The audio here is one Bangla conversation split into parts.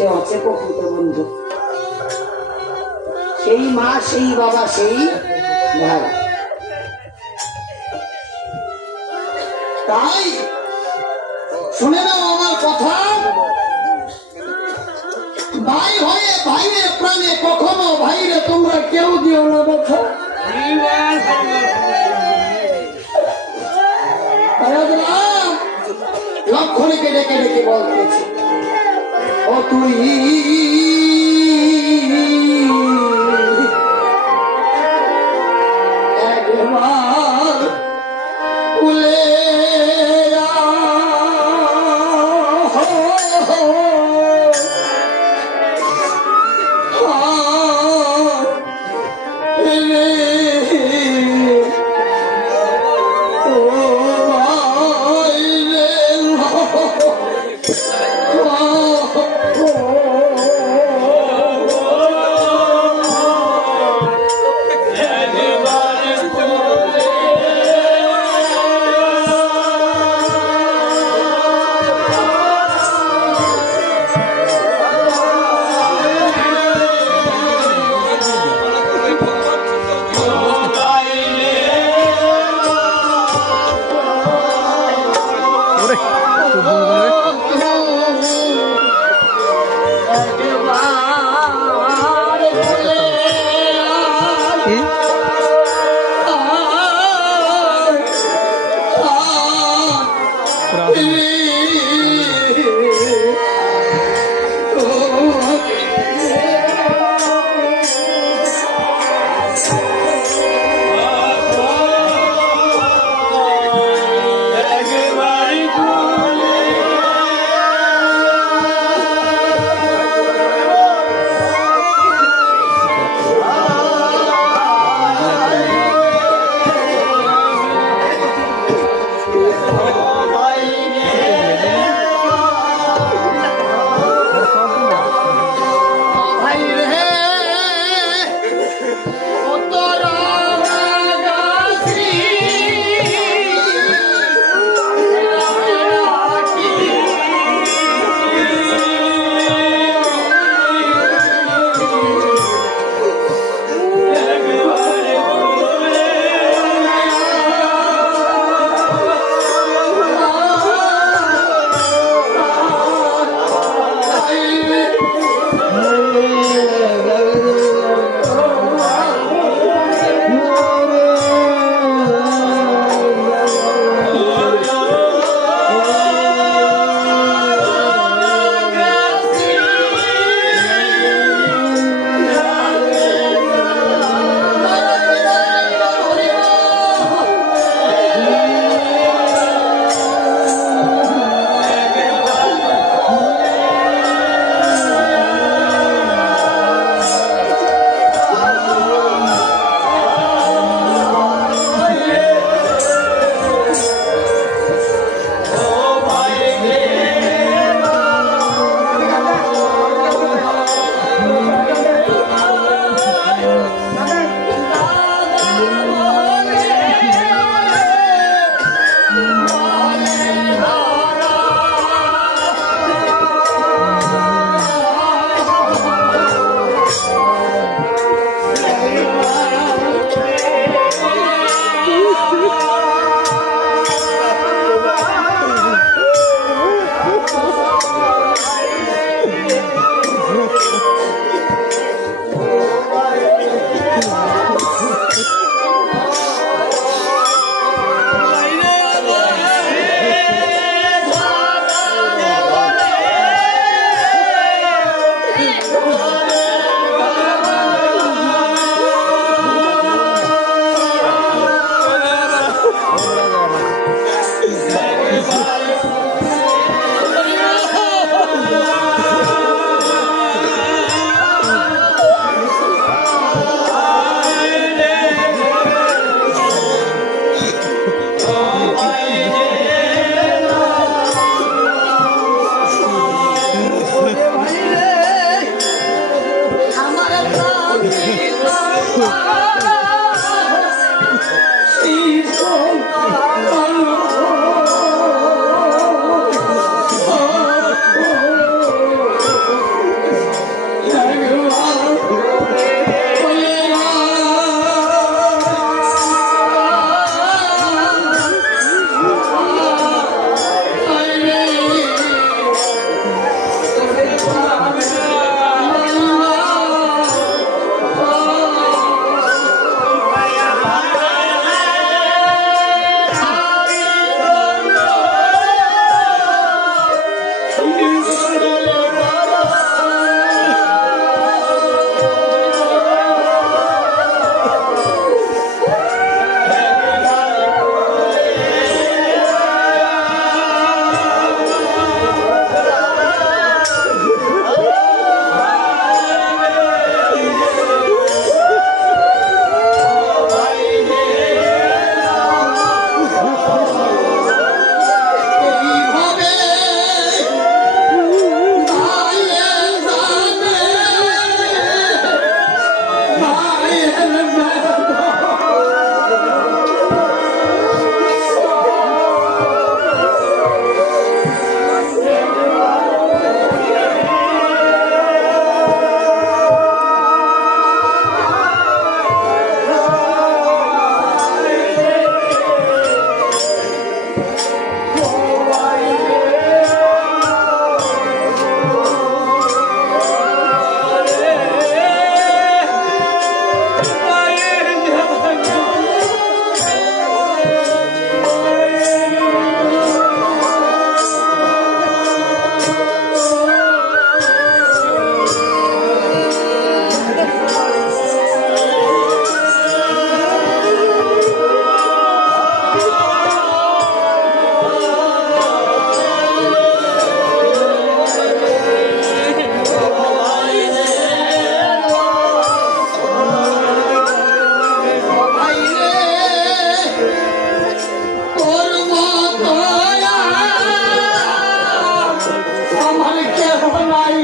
সে হচ্ছে প্রকৃত বন্ধু। সেই মা, সেই বাবা, সেই ভাই। তাই শুনে নাও আমার কথা, ভাই হয়ে ভাইরে প্রাণে কখনো ভাইরে তোমরা কেউ দিও না ব্যথা। লক্ষণীকে ডেকে ডেকে বলতেছি, ও তুই একবার উলে আর কেহ নাই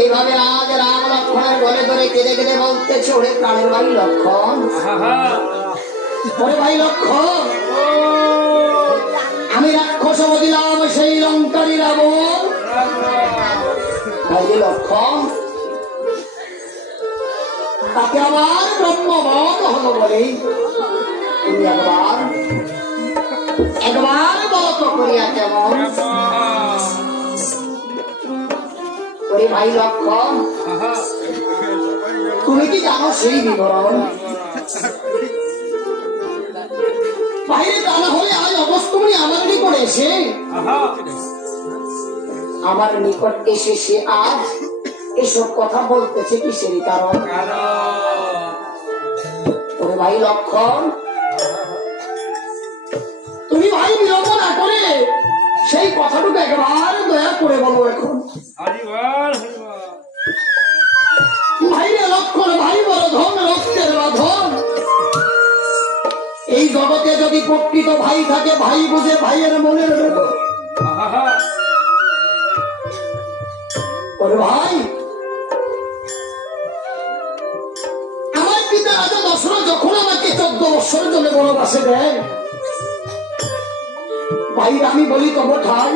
এইভাবে আজ রাম লক্ষণের ঘরে ঘরে কেঁদে কেঁদে বলতেছে, ওরে প্রাণের ভাই লক্ষণ, ওরে ভাই লক্ষণ, আমি রাক্ষস দিলাম সেই লঙ্কারী রাবণ। ভাই লক্ষণ, তাকে আবার ব্রহ্মবধ হলো বলে তুমি একবার বধ করিয়া কেমন। ওরে ভাই লক্ষণ, তুমি কি জানো সেই বিবরণ? বাইরে তা না হলে আজ অবস্থুনি আমার নিকট এসে সে আজ এসব কথা বলতেছে কিসের কারণ? ওরে ভাই লক্ষণ, তুমি ভাই বিলম্ব না করে সেই কথাটুকু একবার দয়া করে বলো এখন। ভাইরে লক্ষণ, ভাই বড় ধন, রক্তের বাঁধন। এই জগতে যদি প্রকৃত ভাই থাকে, ভাই বুঝে ভাইয়ের মনের ভেতর। ওরে ভাই, আমার পিতা রাজা দশরথ যখন আমাকে 14 বছর জন্য বনবাসে দেয়, ভাই আমি বলি তব ঠাই,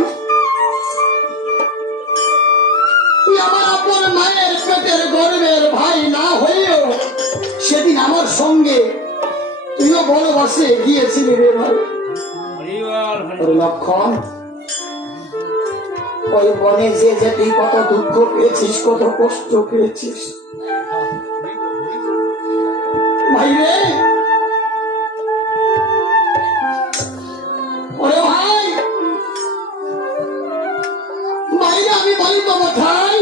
তুই আমার আপন মায়ের পেটের গর্বের ভাই না হয়েও সেদিন আমার সঙ্গে তুইও বনবাসে গিয়েছিলি রে ভাই। লক্ষণ, ওই বনে যে তুই কত দুঃখ পেয়েছিস, কত কষ্ট পেয়েছিস ভাই রে। ওরে ভাই, বাইরে আমি বলি তো বোঝাই,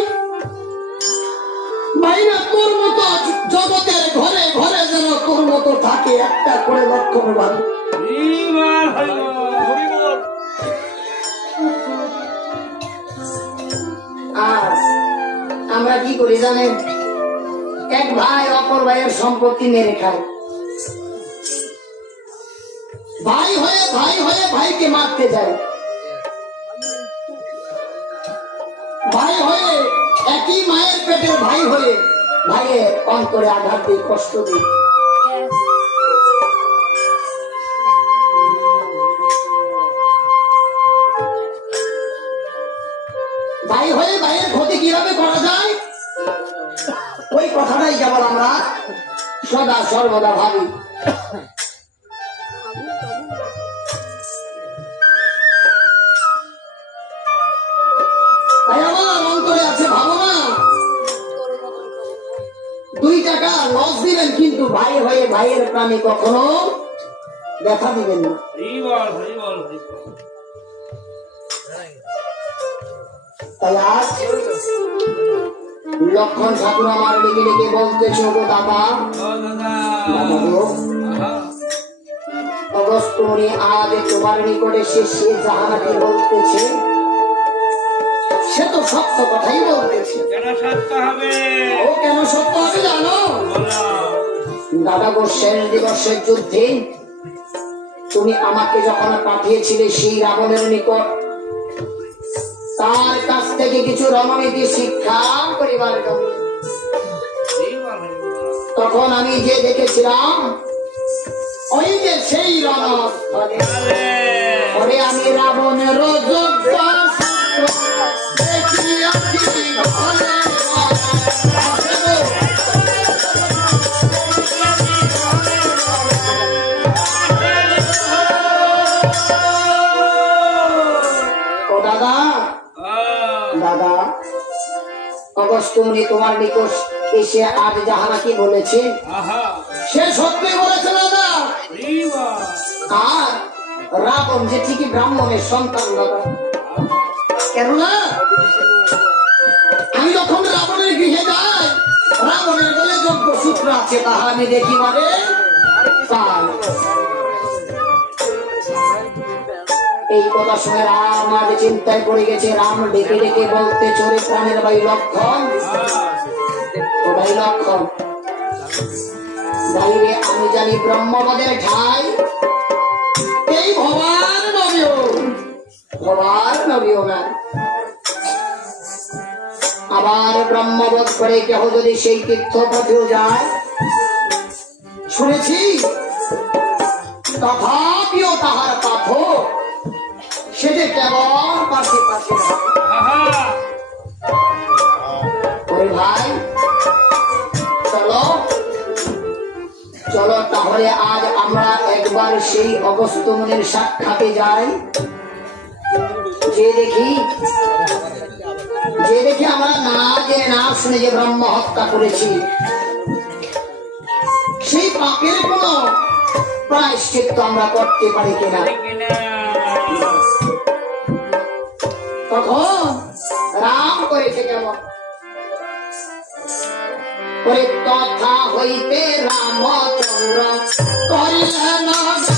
বাইরে তোর মতো জগতের ঘরে ঘরে যেন তোর মতো থাকে একটা করে লক্ষণ ভাই। আর আমরা কি করি জানেন? এক ভাই অপর ভাইয়ের সম্পত্তি মেরে খায়, ভাই হয়ে ভাইকে মারতে যায়, ভাই হয়ে একই মায়ের পেটের ভাই হয়ে ভাইয়ের অন্তরে আঘাত দিয়ে কষ্ট দিই। ভাই হয়ে ভাইয়ের ক্ষতি কিভাবে করা যায়, ওই কথাটাই কেবল আমরা সদা সর্বদা ভাবি। তাই আমার অন্তরে আছে ভাবনা, 2 টাকা লস দিবেন কিন্তু ভাই হয়ে ভাইয়ের প্রাণে কখনো দেখা দিবেন না। তাই আজ লক্ষণ ঠাকুর আমার ডেকে ডেকে বলতেছে, গো দাদা, অগস্ত্যমণি আজ তোমার নিকটে সে যাহাকে বলতেছে সে তো সত্য কথাই বলতেছে। ও কেন সত্য হবে জানো? দাদা গো, শেষ দিবসের যুদ্ধে তুমি আমাকে যখন পাঠিয়েছিলে সেই রাবণের নিকট, তার কাছ থেকে কিছু রণনীতি শিক্ষা করিবার জন্য তখন আমি যে দেখেছিলাম ওই যে সেই রণস্থলে আমি রাবণের মুনি তোমার নিকট এসে আজ যাহা নাকি বলেছে সে সত্যি বলেছে না? আর রাবণ যে ঠিকই ব্রাহ্মণের সন্তান দাদা, কেননা আমি যখন রাবণের গৃহে যাই, রাবণের বলে যোগ্য সূত্র আছে, তাহা আমি দেখি মানে তাই। এই কথা শুনে রাম আজ চিন্তায় পড়ে গেছে। রাম ডেকে ডেকে বলতে চলে, প্রাণের ভাই লক্ষণ, ও ভাই লক্ষণ, বাইরে আমি জানি ব্রহ্মবাদের ঠাই এই ভবার নবীও না। আবার ব্রহ্মবোধ করে কেহ যদি সেই তীর্থ পথেও যায়, শুনেছি তথাপিও তাহার পাথ সে যে কেবল পাশে পাশে। ভাই চলো চলো তাহলে আজ আমরা একবার সেই অগস্ত্য মুনির সাক্ষাতে যাই, যে দেখি আমরা না জেনে না শুনে যে ব্রহ্ম হত্যা করেছি, সেই পাপের কোন প্রায়শ্চিত্ত আমরা করতে পারি কিনা। তখন রাম করেছে কেমন করে, তথা হইতে রামচন্দ্র করিলেন মুনি